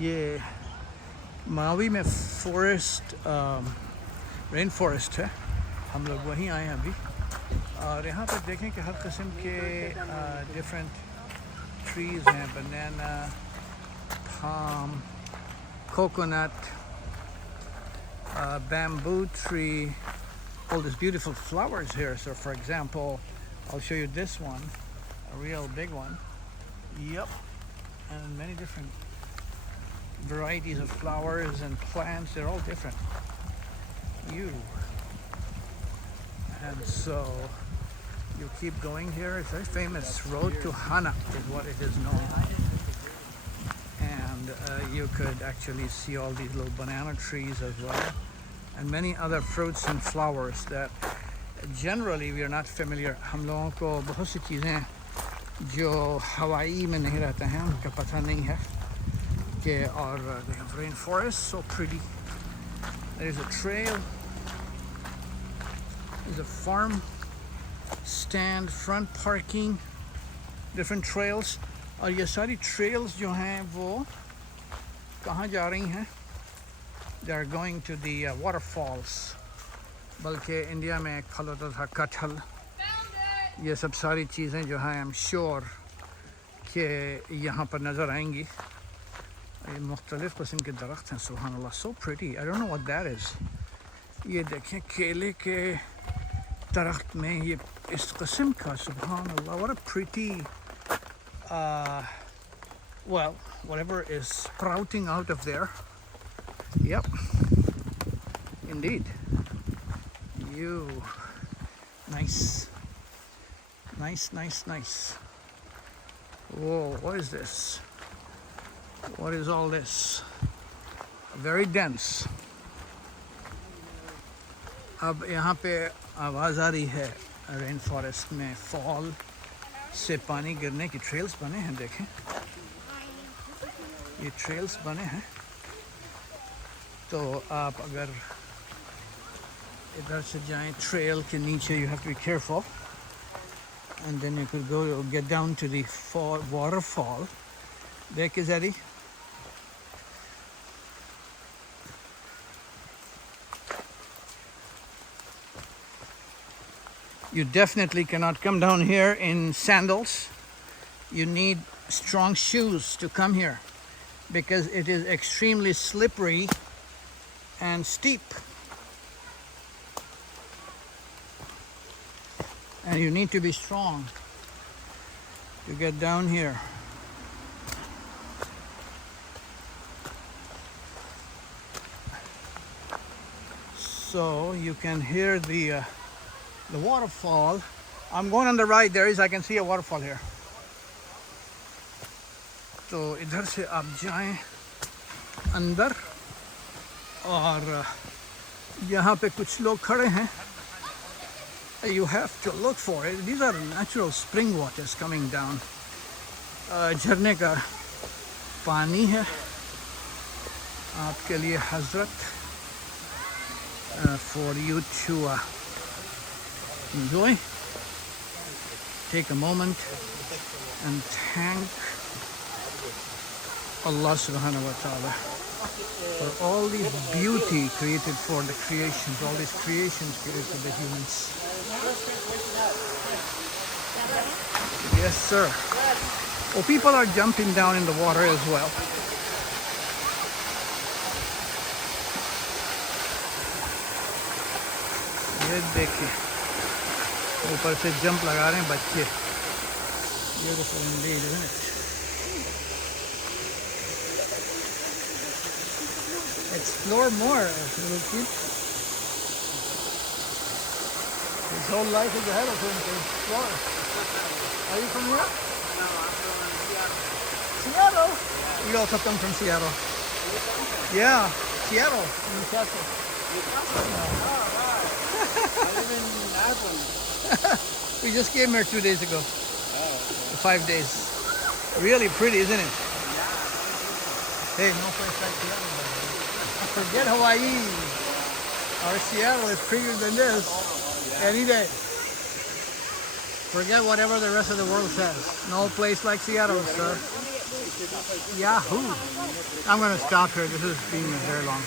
ये मावी में rain forest है। हम लोग वहीं आए हैं अभी और यहाँ पर देखें कि हर किस्म के डिफरेंट ट्रीज़ हैं, बनाना, palm, coconut, bamboo tree, all these beautiful flowers here. So for example, I'll show you this one, a real big one. Yep, and many different varieties of flowers and plants. They're all different. And so you keep going here. It's a very famous road to Hana is what it is known. And you could actually see all these little banana trees as well, and many other fruits and flowers that generally we are not familiar. हम लोगों को बहुत सी चीज़ें जो हवाई में नहीं रहते हैं उनका पता नहीं है कि और they have rainforest, so pretty. There's a trail. There's a farm stand, front parking, different trails. और ये सारी trails जो हैं वो कहाँ जा रही हैं? They are going to the waterfalls. बल्कि इंडिया में फल होता था कटहल, ये सब सारी चीज़ें जो हैं I'm sure कि यहाँ पर नज़र आएंगी। ये मुख्तलिफ़ किस्म के दरख्त हैं, सुभान अल्लाह, so pretty. I don't know what that is. ये देखें केले के दरख्त में ये इस किस्म का, सुभान अल्लाह, what a pretty well, whatever is sprouting out of there. Yep, indeed. Nice. Whoa, what is this? What is all this? Very dense. अब यहाँ पे आवाज़ आ रही है रेन फॉरेस्ट में फॉल से पानी गिरने की ट्रेल्स बने हैं। देखें ये ट्रेल्स बने हैं, तो आप अगर इधर से जाएं ट्रेल के नीचे, you have to be careful, and then you could go get down to the waterfall. देख के ज़री you definitely cannot come down here in sandals. You need strong shoes to come here because it is extremely slippery and steep. And you need to be strong to get down here. So you can hear the waterfall. I'm going on the right. I can see a waterfall here. तो इधर से आप जाएं अंदर और यहाँ पे कुछ लोग खड़े हैं. You have to look for it. These are natural spring waters coming down. झरने का पानी है आपके लिए हजरत, for you to enjoy. Take a moment and thank Allah subhanahu wa ta'ala for all this beauty created for the creations, all these creations created for the humans. Yes, sir. Well, people are jumping down in the water as well. ये देखिए ऊपर से jump लगा रहे हैं बच्चे. Beautiful indeed, isn't it? Explore more, little kid. His whole life is ahead of him to explore. Are you from here? No, I'm from Seattle. Seattle? We also come from Seattle. Yeah, Seattle, Newcastle. Newcastle? Oh, wow. I live in Akron. We just came here 2 days ago. Oh, okay. 5 days. Really pretty, isn't it? Hey, no place like Seattle. Forget Hawaii. Our Seattle is prettier than this any day. Forget whatever the rest of the world says. No place like Seattle, sir. Yahoo! I'm going to stop here. This is being very long.